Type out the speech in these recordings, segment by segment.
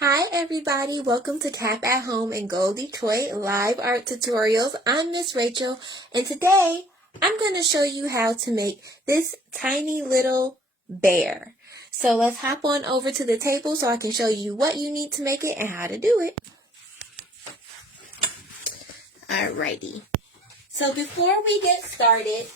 Hi everybody, welcome to Tap at Home and Go Detroit live art tutorials. I'm Miss Rachel and today I'm going to show you how to make this tiny little bear. So let's hop on over to the table so I can show you what you need to make it and how to do it. Alrighty, so before we get started,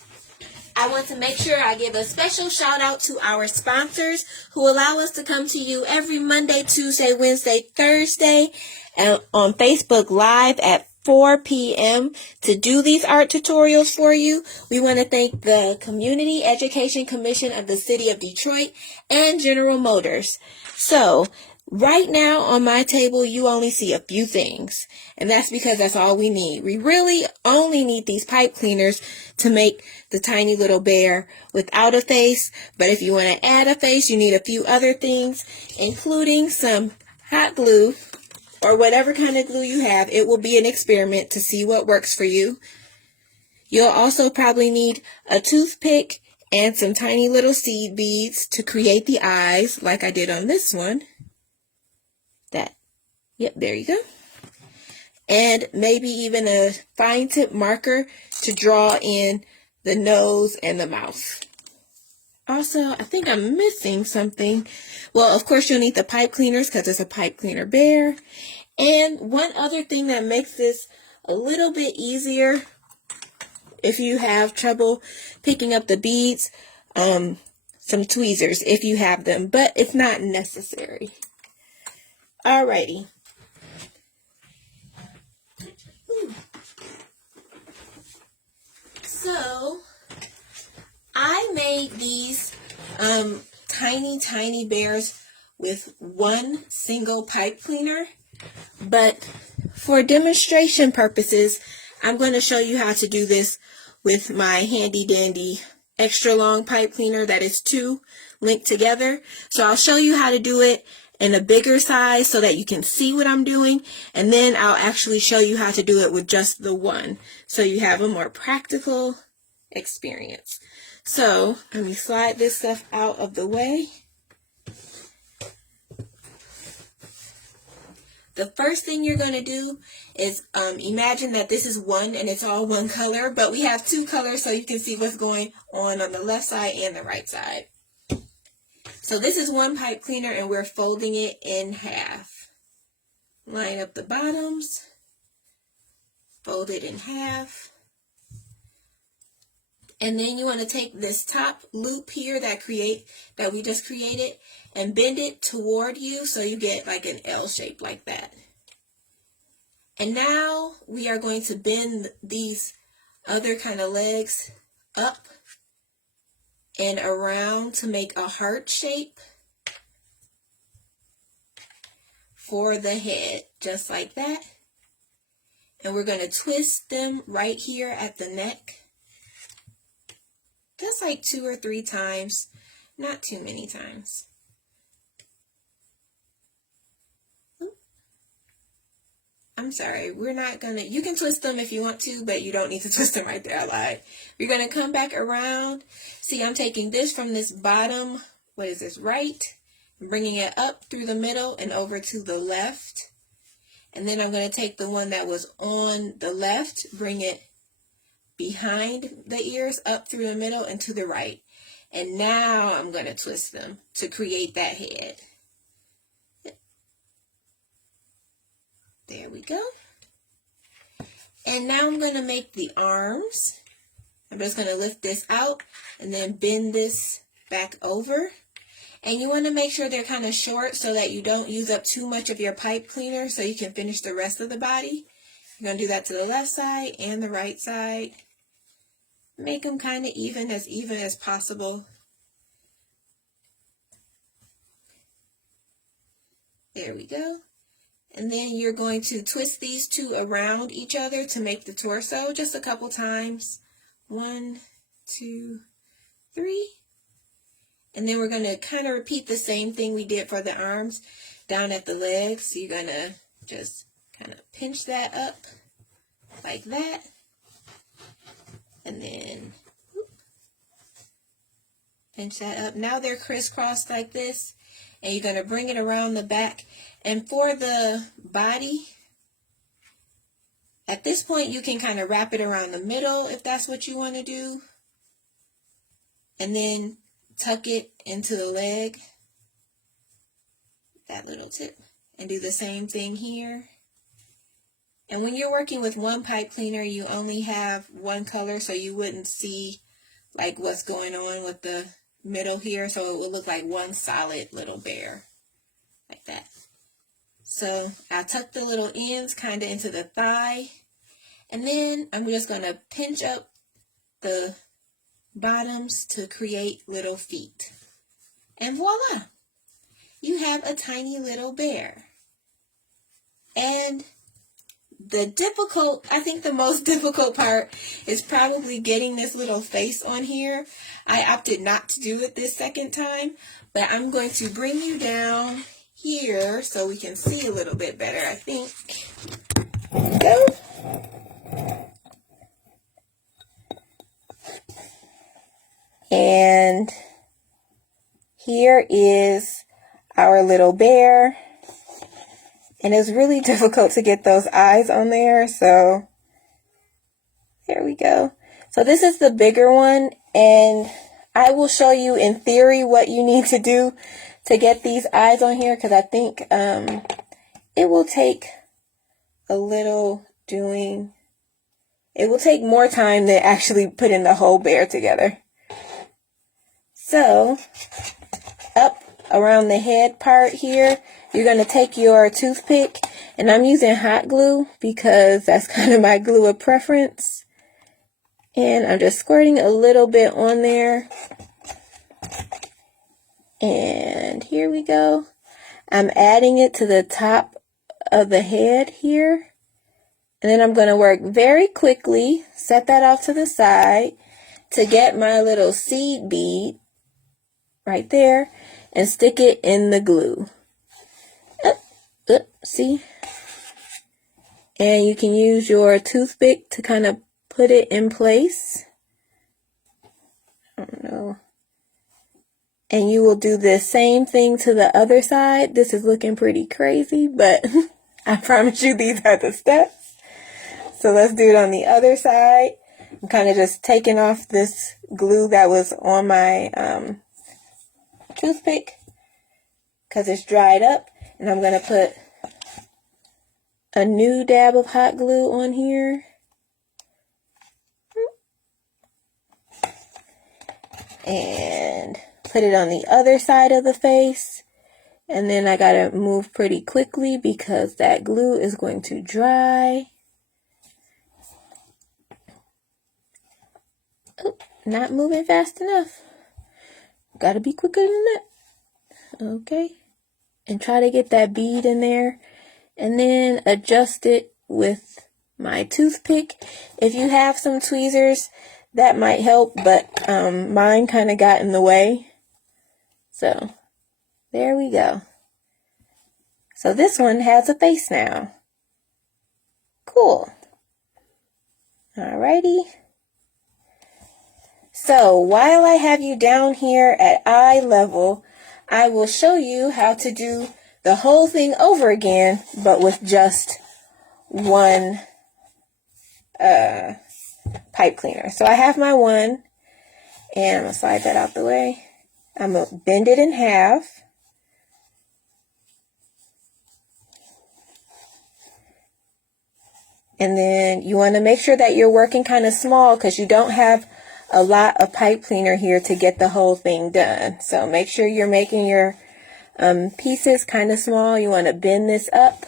I want to make sure I give a special shout out to our sponsors who allow us to come to you every Monday, Tuesday, Wednesday, Thursday on Facebook Live at 4 p.m. to do these art tutorials for you. We want to thank the Community Education Commission of the City of Detroit and General Motors. So, right now on my table, you only see a few things, and that's because that's all we need. We really only need these pipe cleaners to make the tiny little bear without a face, but if you want to add a face, you need a few other things, including some hot glue or whatever kind of glue you have. It will be an experiment to see what works for you. You'll also probably need a toothpick and some tiny little seed beads to create the eyes like I did on this one. Yep, there you go. And maybe even a fine tip marker to draw in the nose and the mouth. Also, I think I'm missing something. Well, of course, you'll need the pipe cleaners because it's a pipe cleaner bear. And one other thing that makes this a little bit easier if you have trouble picking up the beads, some tweezers if you have them, but it's not necessary. Alrighty. So, I made these tiny bears with one single pipe cleaner, but for demonstration purposes, I'm going to show you how to do this with my handy dandy extra long pipe cleaner that is two linked together. So I'll show you how to do it in a bigger size so that you can see what I'm doing, and then I'll actually show you how to do it with just the one so you have a more practical experience. So let me slide this stuff out of the way. The first thing you're going to do is imagine that this is one and it's all one color, but we have two colors so you can see what's going on the left side and the right side. So this is one pipe cleaner and we're folding it in half. Line up the bottoms, fold it in half. And then you want to take this top loop here that we just created and bend it toward you so you get like an L shape like that. And now we are going to bend these other kind of legs up and around to make a heart shape for the head, just like that. And we're going to twist them right here at the neck. Just like 2 or 3 times, not too many times. I'm sorry, you can twist them if you want to, but you don't need to twist them right there. I lied. We're going to come back around. See, I'm taking this from this bottom, right? I'm bringing it up through the middle and over to the left. And then I'm going to take the one that was on the left, bring it behind the ears, up through the middle and to the right. And now I'm going to twist them to create that head. There we go. And now I'm going to make the arms. I'm just going to lift this out and then bend this back over. And you want to make sure they're kind of short so that you don't use up too much of your pipe cleaner so you can finish the rest of the body. You're going to do that to the left side and the right side. Make them kind of even as possible. There we go. And then you're going to twist these two around each other to make the torso just a couple times. 1, 2, 3. And then we're going to kind of repeat the same thing we did for the arms down at the legs. So you're going to just kind of pinch that up like that. And then pinch that up. Now they're crisscrossed like this. and you're going to bring it around the back. And for the body, at this point, you can kind of wrap it around the middle if that's what you want to do. And then tuck it into the leg, that little tip, and do the same thing here. And when you're working with one pipe cleaner, you only have one color, so you wouldn't see like what's going on with the middle here. So it will look like one solid little bear, like that. So I tuck the little ends kind of into the thigh, and then I'm just going to pinch up the bottoms to create little feet. And voila! You have a tiny little bear. And I think the most difficult part is probably getting this little face on here. I opted not to do it this second time, but I'm going to bring you down here so we can see a little bit better, I think. There we go. And here is our little bear. And it's really difficult to get those eyes on there, so there we go. So this is the bigger one, and I will show you in theory what you need to do to get these eyes on here, because I think it will take a little doing. It will take more time than actually putting the whole bear together. So, up around the head part here, you're going to take your toothpick, and I'm using hot glue because that's kind of my glue of preference. And I'm just squirting a little bit on there. And here we go. I'm adding it to the top of the head here. And then I'm going to work very quickly, set that off to the side to get my little seed bead right there and stick it in the glue. See? And you can use your toothpick to kind of put it in place. I don't know. And you will do the same thing to the other side. This is looking pretty crazy, but I promise you these are the steps. So let's do it on the other side. I'm kind of just taking off this glue that was on my toothpick because it's dried up. And I'm going to put a new dab of hot glue on here. And put it on the other side of the face. And then I got to move pretty quickly because that glue is going to dry. Oh, not moving fast enough. Got to be quicker than that. Okay. And try to get that bead in there. And then adjust it with my toothpick. If you have some tweezers, that might help, but mine kind of got in the way. So, there we go. So this one has a face now. Cool. Alrighty. So, while I have you down here at eye level, I will show you how to do the whole thing over again, but with just one pipe cleaner. So I have my one, and I'm going to slide that out the way. I'm going to bend it in half. And then you want to make sure that you're working kind of small because you don't have a lot of pipe cleaner here to get the whole thing done. So make sure you're making your pieces kind of small. You want to bend this up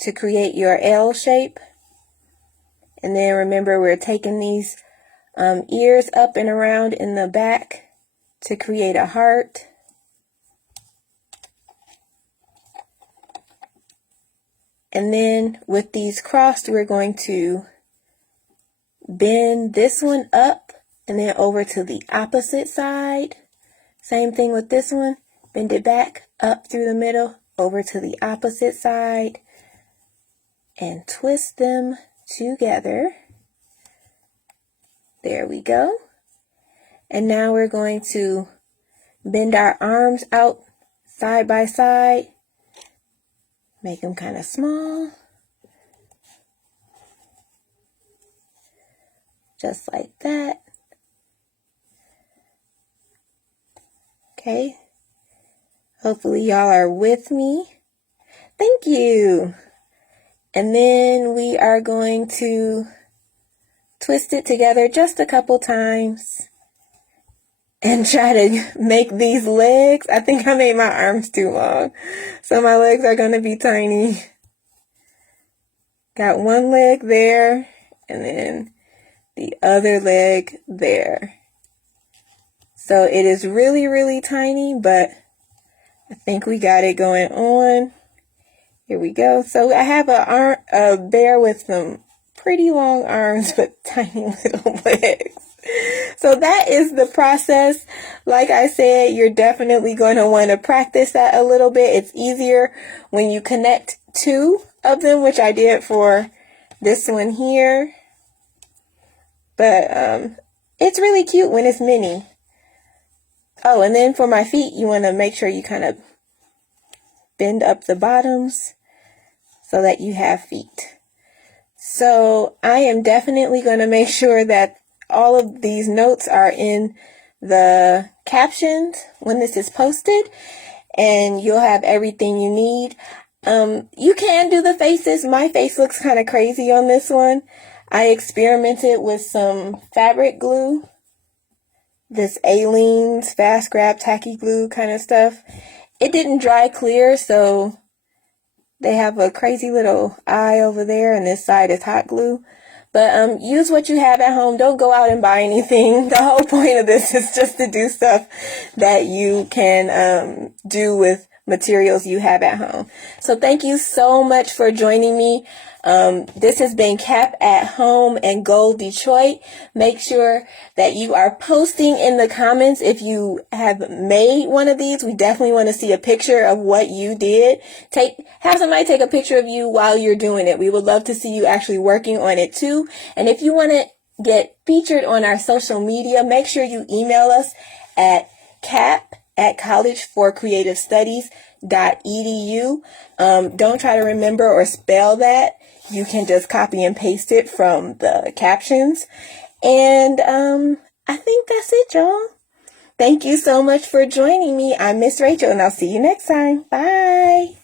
to create your L shape. And then remember, we're taking these ears up and around in the back to create a heart. And then with these crossed, we're going to bend this one up and then over to the opposite side. Same thing with this one. Bend it back, up through the middle, over to the opposite side, and twist them together. There we go. And now we're going to bend our arms out side by side. Make them kind of small. Just like that. Okay. Hopefully y'all are with me. Thank you. And then we are going to twist it together just a couple times and try to make these legs. I think I made my arms too long, so my legs are going to be tiny. Got one leg there and then the other leg there. So it is really, really tiny, but I think we got it going on. Here we go. So I have a bear with some pretty long arms, but tiny little legs. So that is the process. Like I said, you're definitely going to want to practice that a little bit. It's easier when you connect two of them, which I did for this one here. But it's really cute when it's mini. Oh, and then for my feet, you want to make sure you kind of bend up the bottoms so that you have feet. So I am definitely going to make sure that all of these notes are in the captions when this is posted, and you'll have everything you need. You can do the faces. My face looks kind of crazy on this one. I experimented with some fabric glue, this Aleene's fast grab tacky glue kind of stuff. It didn't dry clear, so they have a crazy little eye over there, and this side is hot glue. But use what you have at home. Don't go out and buy anything. The whole point of this is just to do stuff that you can do with materials you have at home. So thank you so much for joining me. This has been Cap at Home and Goal Detroit. Make sure that you are posting in the comments if you have made one of these. We definitely want to see a picture of what you did. Have somebody take a picture of you while you're doing it. We would love to see you actually working on it too. And if you want to get featured on our social media, make sure you email us at cap@collegeforcreativestudies.edu. Don't try to remember or spell that. You can just copy and paste it from the captions. And I think that's it, y'all. Thank you so much for joining me. I'm Miss Rachel, and I'll see you next time. Bye.